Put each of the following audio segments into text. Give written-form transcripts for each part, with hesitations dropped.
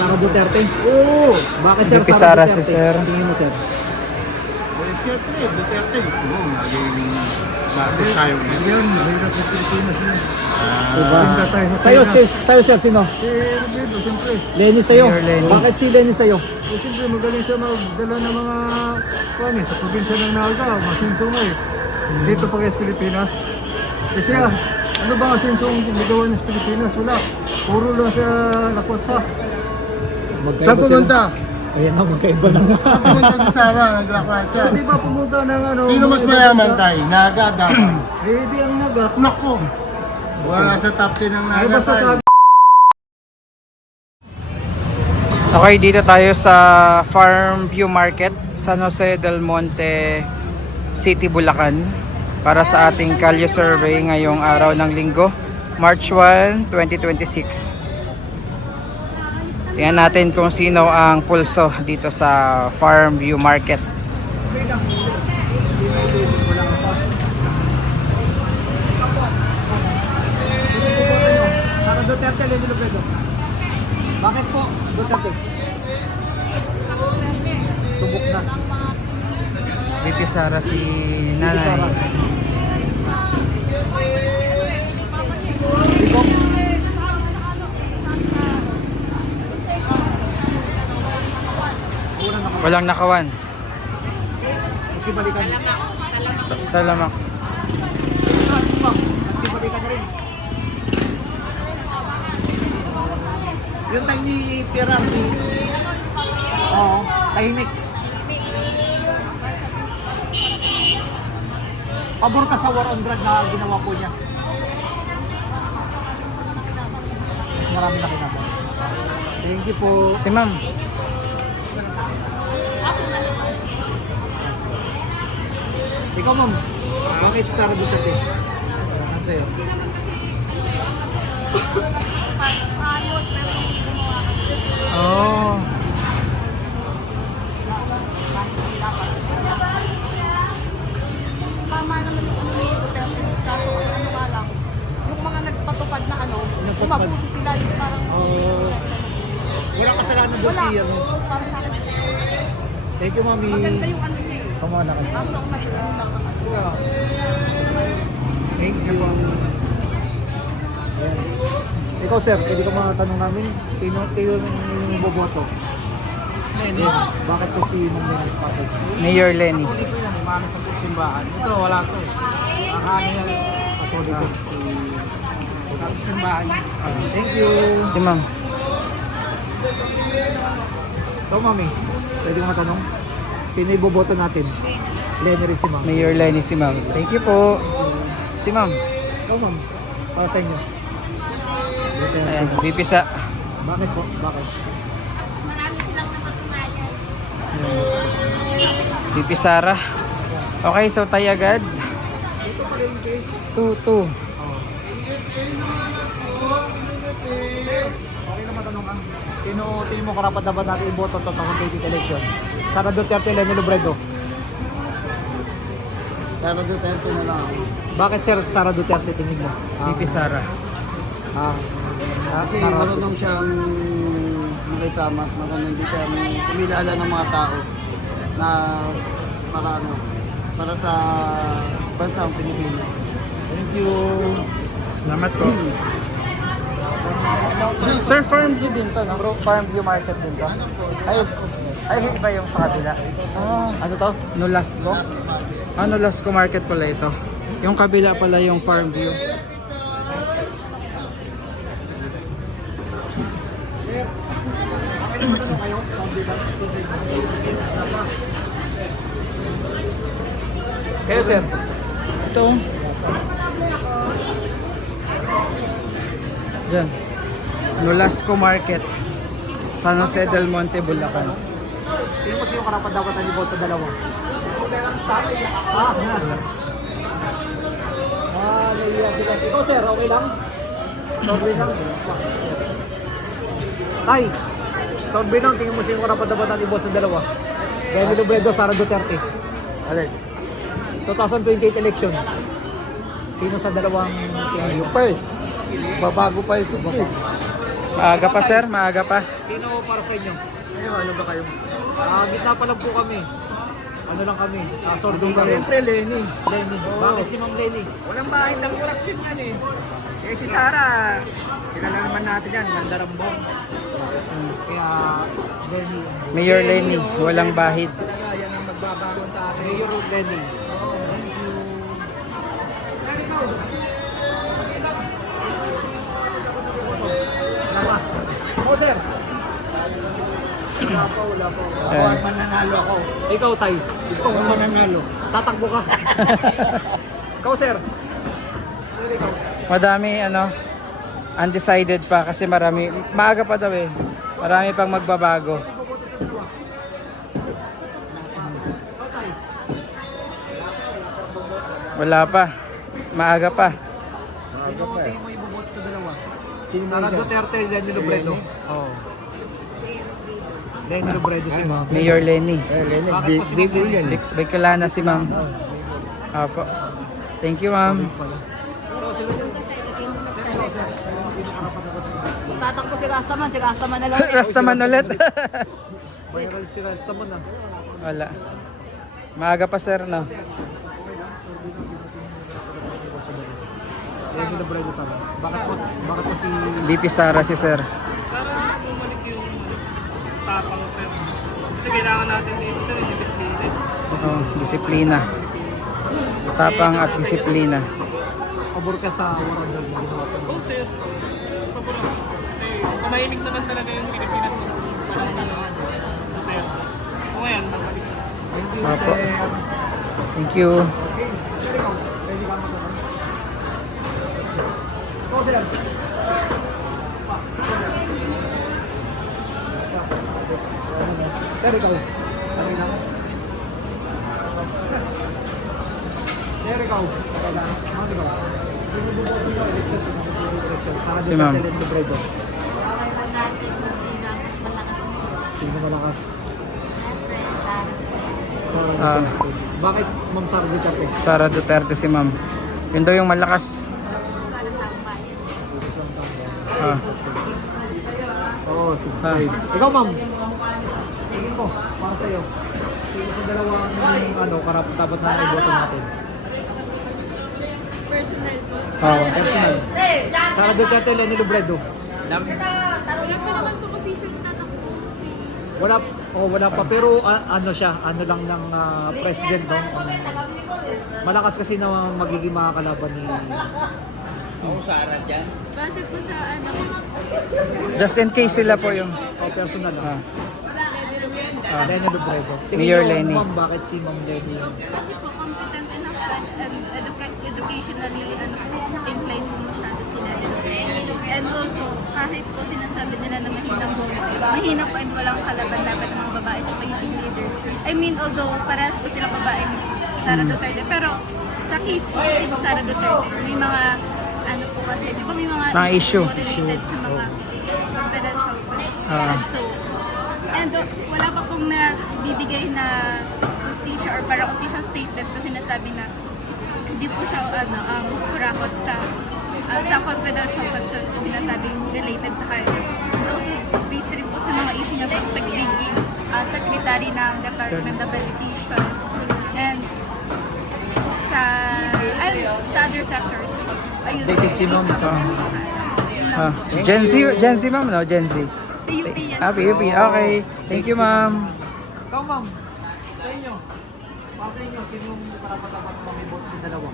Sara Duterte? Oo. Bakit sir VP Sara Sara Duterte? si sir. Tingin mo sir. Eh, siyempre, Duterte gusto mo. Maging bakit tayo ngayon. Yan, mahirap sa Pilipinas yun. Diba? Pinta tayo sa Sa'yo, China. sa'yo sir, sino? Si Robredo, siyempre. Lenny sa'yo. Mayor Lenny. Bakit si Lenny sa'yo? Eh, siyempre, magaling siya magdala ng mga kuwan sa probinsya ng Naga, masinsungay. Dito pa kayo sa Pilipinas. Kasi ano ba ang sinsung ginagawa niya sa Pilipinas? Wala. Puro lang siya lakwatsa. Magkaiba Saan sila. pumunta? Ayan na, magkaiba na nga. Saan pumunta si Sara? Naglakad siya. Hindi ba pumunta ng ano? Sino mas mayaman tayo? Naga, Davao. Eh, di ang Naga. Naku! Wala sa top 10 ng Ay, Naga basta tayo. sa Okay, dito tayo sa Farm View Market, San Jose del Monte City, Bulacan, para sa ating kalye survey ngayong araw ng linggo, March 1, 2026. Tingnan natin kung sino ang pulso dito sa Farm View Market. Sara Duterte, Lenny Robredo. Bakit po Duterte? Subok na. VP Sara si nanay. Ikaw? Walang nakawan. Kasi balikan. Talamak. Kasi balikan na rin. Yung time ni Pierre ni... Oo, tahimik. Pabor ka sa war on drug na ginawa po niya. Mas marami na kinabang. Thank you po. Si ma'am. Ikaw ma'am, bakit Sara Duterte? Ano sa'yo? Oh. Tama naman yung ano ni Duterte. Kaso ano nga lang, yung mga nagpatupad na ano, umabuso sila yung parang Walang kasalanan doon wala. si ano. Para sa akin, Thank you mami. maganda yung ano niya eh. Come on, nakal. Kaso ang nag-ano lang naman. Thank you. Ayan. Ikaw sir, pwede ka mga tanong namin. Tino yung boboto. Lenny. Bakit po si Ma'am Lenny Pasig? Mayor Lenny. Katoliko yan, umano sa simbahan. Ito, wala to eh. Akano yan, katoliko. Sa simbahan. Thank you. Si ma'am. Ikaw mami, pwede ka matanong? Sino yung boboto natin? Lenny rin si Ma'am. Mayor Lenny si ma'am. Thank you po. Si ma'am. Ikaw ma'am, para sa inyo. Ayan, VP sa Bakit po? Bakit? VP Sara. Okay, so tayo agad. 2-2. Okay na matanong ka. Sino mo karapat dapat natin iboto to 2020 election? Sara Duterte, Lenny Robredo. Sara Duterte na lang. Bakit sir Sara Duterte tingin mo? VP Sara. Kasi narapit. marunong siyang makisama, marunong din siyang kumilala ng mga tao na para sa bansang Pilipinas. Thank you. Salamat po. Sir, Farm View din to, no? Bro, Farm View Market din to. Ay, iba yung sa kabila. Ano to? Nolasco? Nolasco Market pala ito. Yung kabila pala yung Farm View. Kayo sir. Ito. Diyan. Nolasco Market. San Jose del Monte, Bulacan. Tingin mo sino karapat dapat natin iboto sa dalawa? Naiiya sila. Ikaw sir, okay lang? Sorry lang. Tay, sorry lang. Tingin mo sino karapat dapat natin iboto sa dalawa? Lenny Robredo, Sara Duterte. Alin? 2028 election. Sino sa dalawang tingin mo? Pa eh. Babago pa yung subok. Maaga pa sir, maaga pa. Sino para sa inyo? Ano ba kayo? Gitna pa lang po kami. Ano lang kami? Sordong kami. Siyempre, Lenny. Lenny. Bakit si Ma'am Lenny? Walang bahay ng corruption yan eh. Eh si Sarah, kilala naman natin yan, mandarambong. Kaya Lenny. Mayor Lenny, walang bahid. Talaga, yan ang magbabagon sa akin. Mayor Lenny. Wala pa. Oo, sir. Wala pa. Ayan. Mananalo ako. Ikaw, Tay. Ikaw ang mananalo. Tatakbo ka. Ikaw, sir. Ikaw. Madami undecided pa kasi marami, maaga pa daw eh. Marami pang magbabago. Wala pa. Maaga pa. Sino mo tingin mo iboboto sa dalawa? Sara Duterte, Lenny Robredo. Oo. Lenny Robredo si Ma'am. Mayor Lenny. Bakit po si Ma'am Lenny? Bicolana si ma'am. Apo. Thank you ma'am. Tatakbo si Rastaman na lang. Rastaman ulit. Viral si Rastaman ah. Wala. Maaga pa sir no. Lenny Robredo sa Bakit po si VP Sara si sir. Kasi kailangan natin dito sa disiplina. Oh, disiplina. Tapang at disiplina. pabor ka sa Warandal na ginawa ko? Oh, sir. Pabor ako. Kasi tumahimik naman talaga yung Pilipinas. Sir. O ngayon, babalik. Thank you, Apo. sir. Thank you. Sir, ikaw. Pwede ka magtanong? Ikaw, sir. Sir, ikaw. Okay lang. Sir, ikaw. Okay lang. Ma'am, ikaw. Sino buboto yung election? Sino buboto yung election? Sara Si ma'am. Duterte, Lenny Robredo. Okay lang natin kung sino ang mas malakas mo. Sino malakas? Siyempre, Sara Ah. Duterte. Bakit Ma'am Sara Duterte? Sara Duterte si ma'am. Yun daw yung malakas. sana taong bayan. Ah. Oo, subscribe. Ikaw, ma'am. Tingin ko, para sa'yo. Sino sa dalawang karapat dapat na iboto natin? Personal po. Oh. Personal. Sara Duterte, Lenny Robredo. Wala pa naman po official tatakbo si... Wala pa. Pero ano lang ng president, no? Malakas kasi na magiging makakalaban ni... Base po sa Just in case sila po yung personal. ah. Lenny Robredo. Mayor niyo, Lenny. Ma'am, bakit si Ma'am Lenny? Kasi po competent enough and educationally inclined po masyado sila. And also, kahit po sinasabi nila na mahinang boto, mahina po and walang kalaban dapat ng mga babae sa pagiging leader. I mean, although parehas po sila babae ni Sara Duterte, pero sa case po si Sara Duterte, may mga po kasi, di ba may mga issue. po related sa mga confidential funds. Ah. And so, wala pa pong nabibigay na justisya or parang official statement na sinasabi na hindi po siya kurakot sa confidential funds na sinasabing related sa kanya. And also, based rin po sa mga issue niya sa pagiging secretary ng Department of Education and sa other sectors. Ayun. Dated si Ma'am. Ah. Gen Z ma'am no? Gen Z. PUP yan. Ah, PUP. Okay. Thank you ma'am. Ikaw, ma'am. Sa inyo. Para sa inyo, sinong karapat-dapat mamiboto sa dalawa?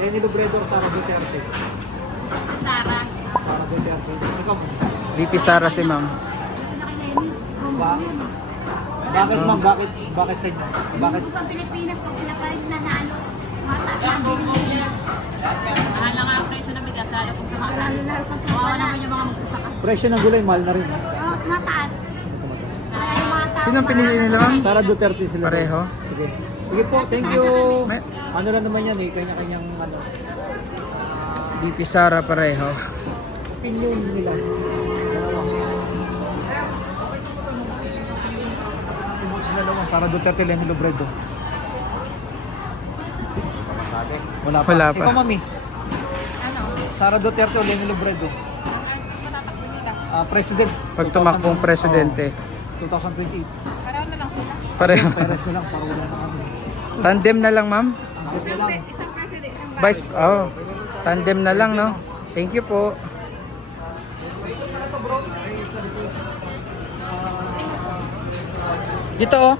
Lenny Robredo o Sara Duterte? Sara. Sara Duterte. Ikaw, ma'am. VP Sara si ma'am. Bakit, ma'am? Bakit sa inyo? Bakit? Sa Pilipinas, pag sila pa rin nanalo, mataas ang bilihin. Mahal na nga ang presyo ng bigas, lalo kung kumakalas. Kawawa naman yung mga magsasaka. Presyo ng gulay, mahal na rin. Mataas. Kaya yung mga tao Sino ang pinili nila ma'am? Sara Duterte sila. Pareho? Sige. Sige po, thank you. May- Ano lang naman yan eh, kanya-kanyang VP Sara pareho. opinion nila. Dalawa. Sara Duterte, Lenny Robredo. Wala pa. Wala pa. Ikaw, mami. Ano? Sara Duterte o Lenny Robredo? President. Pag tumakbong presidente. 2028. Parang na lang sila. Pareho. Peres na lang para wala na kami. Tandem na lang, ma'am. Isang president, isang Vice, oh. Tandem na lang, no? Thank you po. Dito, oh.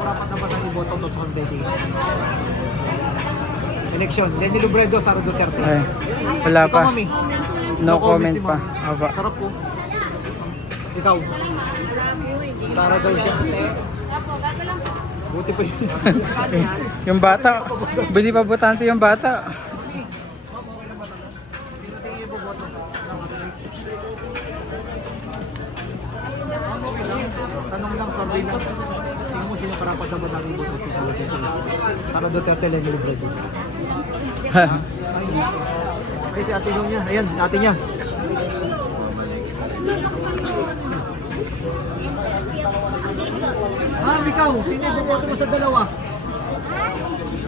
Rapat na ba ng iboto 2028? Election. Lenny Robredo, Sara Duterte. Ay, wala Ikaw, pa. mami. No comment si pa. ma'am. Aba. Sarap po. Ikaw. Sara daw siya. Buti pa yun. Yung bata, hindi pa botante yung bata. Tanong lang, survey lang. Tingin mo sino karapat na ba natin iboto sa Duterte? Sara Duterte, Lenny Robredo. Ay, si ate niya. Ayan, ate niya. Ma'am, ikaw, sino yung boboto mo sa dalawa?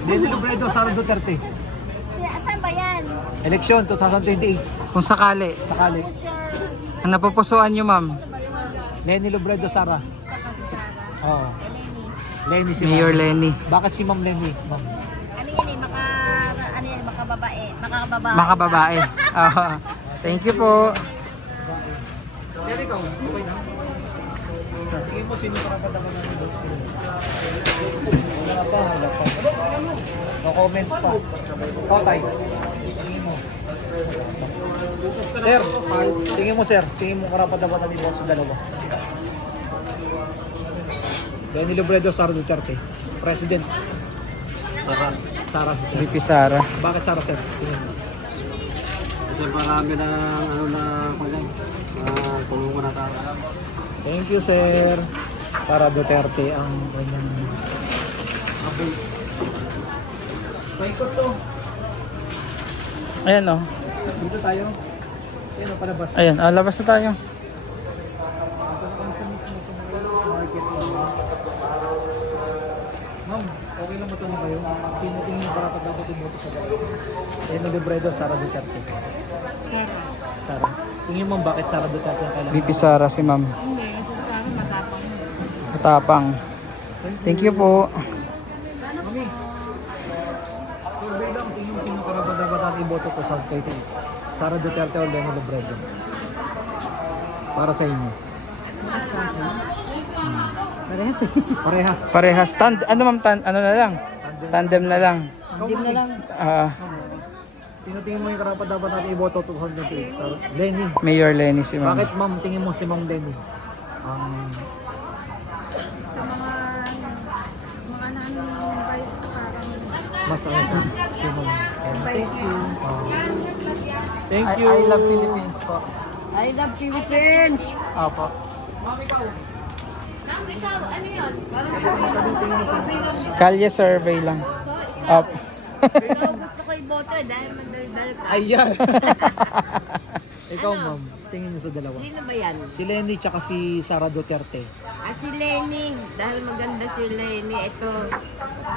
Lenny Robredo, Sara Duterte. Saan ba yan? Eleksyon 2028. Kung sakali, Sakali. ang napupusuan nyo, ma'am, Lenny Robredo, Sara. Si Sarah. Oo. Lenny si Mayor Ma'am. Lenny. Bakit si Ma'am Lenny? Ma'am. Ano yan eh, makababae. Makababae. Makababae. Oo. Thank you po. Yan ikaw, okay na? Tingin mo sino karapat naman namin doon? Wala pa, wala pa. No comment pa. Patay. Tingin mo. Sir, tingin mo sir. Tingin mo karapat naman namin doon sa dalawa. Lenny Robredo, Sara Duterte. President. Sara. VP Sara. Bakit Sara sir? Tingin mo. Kasi marami na ano na kung tulungan na tao. Thank you, sir. Sara Duterte ang kanyang abay. Paikot to. Ayan, oh. Dito tayo. Ayan o, palabas. Ayan, labas na tayo. Market lang. Ma'am, okay lang ba ito na kayo? Tingin yung karapat dapat iboto sa dalawa. Lenny Robredo, Sara Duterte. Sara. Tingin mo bakit Sara Duterte ang kailangan? VP Sara si ma'am. Hindi, kasi sa akin matapang. Matapang. Thank you po. Mami, survey lang. Tingin mo sino karapat dapat natin iboto ko sa kay Sara Duterte o Lenny Robredo? Para sa inyo. Parehas. Parehas. Ano ma'am? Ano na lang? Tandem na lang. Tandem na lang. Sino tingin mo yung karapat dapat natin iboto 2028? Sa Lenny. Mayor Lenny si ma'am. Bakit ma'am tingin mo si Ma'am Lenny? Sa mga vice parang Mas ano siya? Si Ma'am. vice niya. Thank you. I love Philippines po. I love Philippines! Opo. Kalye survey lang. Up. Gusto ko iboto dahil madaldal ka. Ayan. Ikaw ma'am, tingin mo sa dalawa. Sino ba yan? Si Lenny tsaka si Sara Duterte. Si Lenny. Dahil maganda si Lenny. Ito,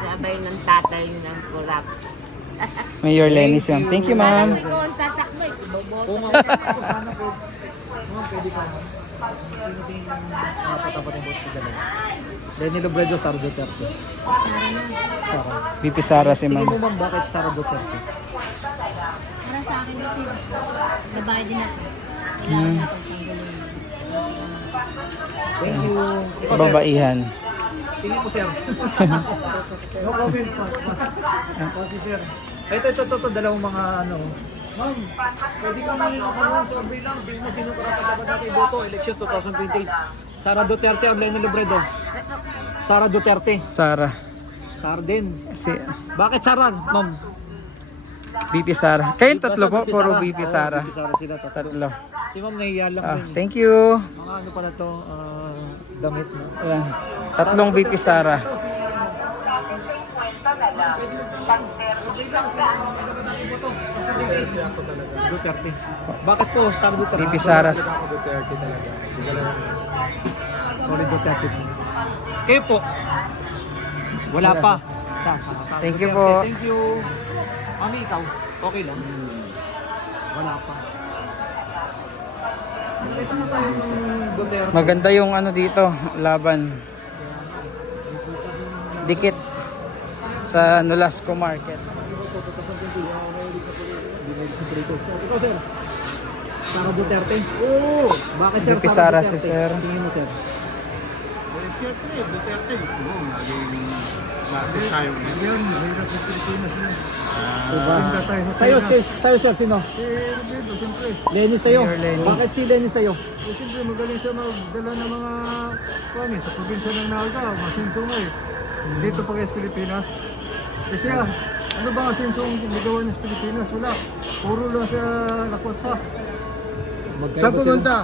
sabay ng tatay ng corrupts. Mayor Lenny si ma'am. Thank you ma'am. Ikaw ang tatakbo, iboboto Kung ka na. sana po, ma'am, pwede ka ma'am. Sino tingin mo karapat dapat iboto sa dalawa? Lenny Robredo, Sara Duterte. Sara. VP Sara si Tingin ma'am. mo ma'am bakit Sara Duterte? Para sa akin kasi babae din ako. Thank you. Ikaw, sir. Babaihan. Tingin mo sir. No comment pa. Kasi sir. Ito, dalawang mga ano. Ma'am, pwede kami survey lang. Tingin mo sino karapat dapat natin iboto. Election 2028. Sara Duterte o Lenny Robredo? Sara Duterte. Sara. Sara din. Si Bakit Sara, ma'am? VP Sara. Kayong tatlo po, VP puro Sara. VP Oo, Sara. VP Sara sila tatlo. Tatlo. Si ma'am nahiya lang din. Thank you. Mga ano pala to, damit na. Ayan. Tatlong VP Sara. Duterte. Bakit po Sara Duterte? VP Sara. Sorry Duterte. Kayo po. Wala pa. Thank you po. Thank you. Mami, ikaw. Okay lang. Wala pa. Ito na tayong Duterte. Maganda yung ano dito, laban. Dikit sa Nolasco Market. Ito sir. Sara Duterte. Oo. Bakit sir? VP Sara si Duterte? sir. Tingin mo sir. Siyempre, Duterte gusto mo maging natin tayo. Yan, mahirap sa Pilipinas na. Diba? Tingnan tayo sa Sa'yo, China. sa'yo sir, sino? Si Robredo, siyempre. Lenny sa'yo. Mayor Lenny. Bakit si Lenny sa'yo? Siyempre, magaling siya magdala ng mga sa probinsya ng Naga, masinsungay. Dito pa kayo sa Pilipinas. Kasi ano ba ang sinsung ginagawa niya sa Pilipinas? Wala. Puro lang siya lakwatsa. Saan pumunta?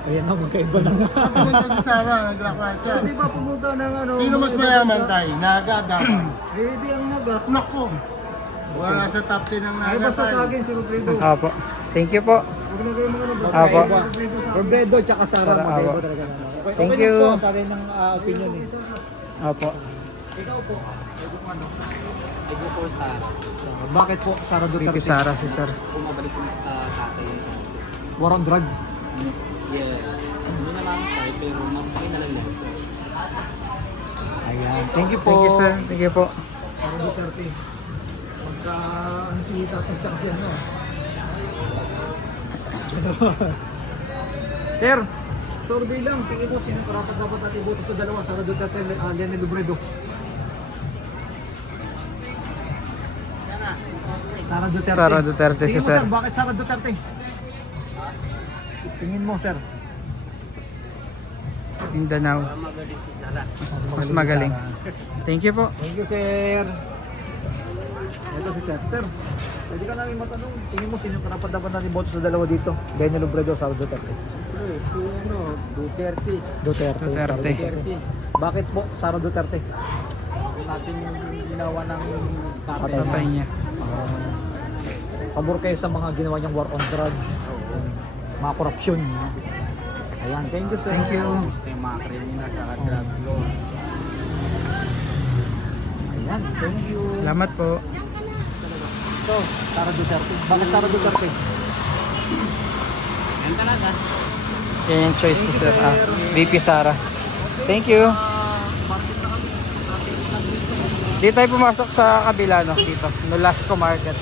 Ayan na, magkaiba na nga. Saan pumunta si Sara? Naglakad siya. Hindi ba pumunta ng ano? Sino mas mayaman tayo? Naga dapat. Hindi ang Naga. Naku! Wala sa top 10 ng Ay, Naga basta sa tayo. akin si Robredo. Apo. Thank you po. Huwag na kayo mga ano. Basta Apo. kay Robredo sa akin. Robredo tsaka Sara, Sara, magkaiba awa. talaga. Okay, Thank okay you. lang po, sa akin ng opinion eh. Apo. Ikaw po, bakit po Sara Duterte? VP Sara si sir. Bumabalik ulit sa tatay. War on drug. Yes. Hindi na lang tayo, pero mas na lang lesson. Ayan, thank you po. Thank you sir. Thank you po. Sara Duterte. Magka, ano si Tatang tsaka si ano. Sir, survey lang, tingin mo sino karapat dapat natin boto sa dalawa, Sara Duterte, Lenny Robredo. Sara Duterte. Sara Duterte si Tingin mo, sir. Bakit Sara Duterte? Tingin mo, sir. Mindanao. Mas magaling. Thank you po. Thank you, sir. Ito si Sir. Sir, pwede ka namin matanong, tingin mo sino karapat dapat natin boto sa dalawa dito? Lenny Robredo o Sara Duterte? Duterte. Duterte. Duterte. Bakit po Sara Duterte? Kasi natin yung ginawa ng Patay niya. Pabor kayo sa mga ginawa niyang war on drugs, mga korupsyon. Ayan, thank you sir. Thank you. Gusto yung mga kriminal sa drug law. Ayan, thank you. Salamat po. So, Sara Duterte. Bakit Sara Duterte? Yan talaga. Yan yung choice ni sir. VP Sara. Thank you. Dito tayo pumasok sa kabila, no? Dito, Nolasco Market.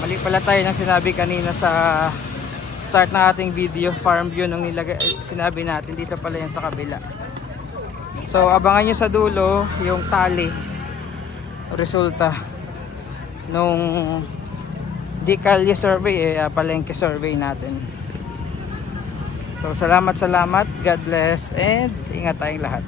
Mali pala tayo ng sinabi kanina sa start ng ating video, farm view nung sinabi natin. Dito pala yan sa kabila. So abangan nyo sa dulo yung tally, resulta nung Decalye survey, palengke survey natin. So salamat, God bless, and ingat tayong lahat.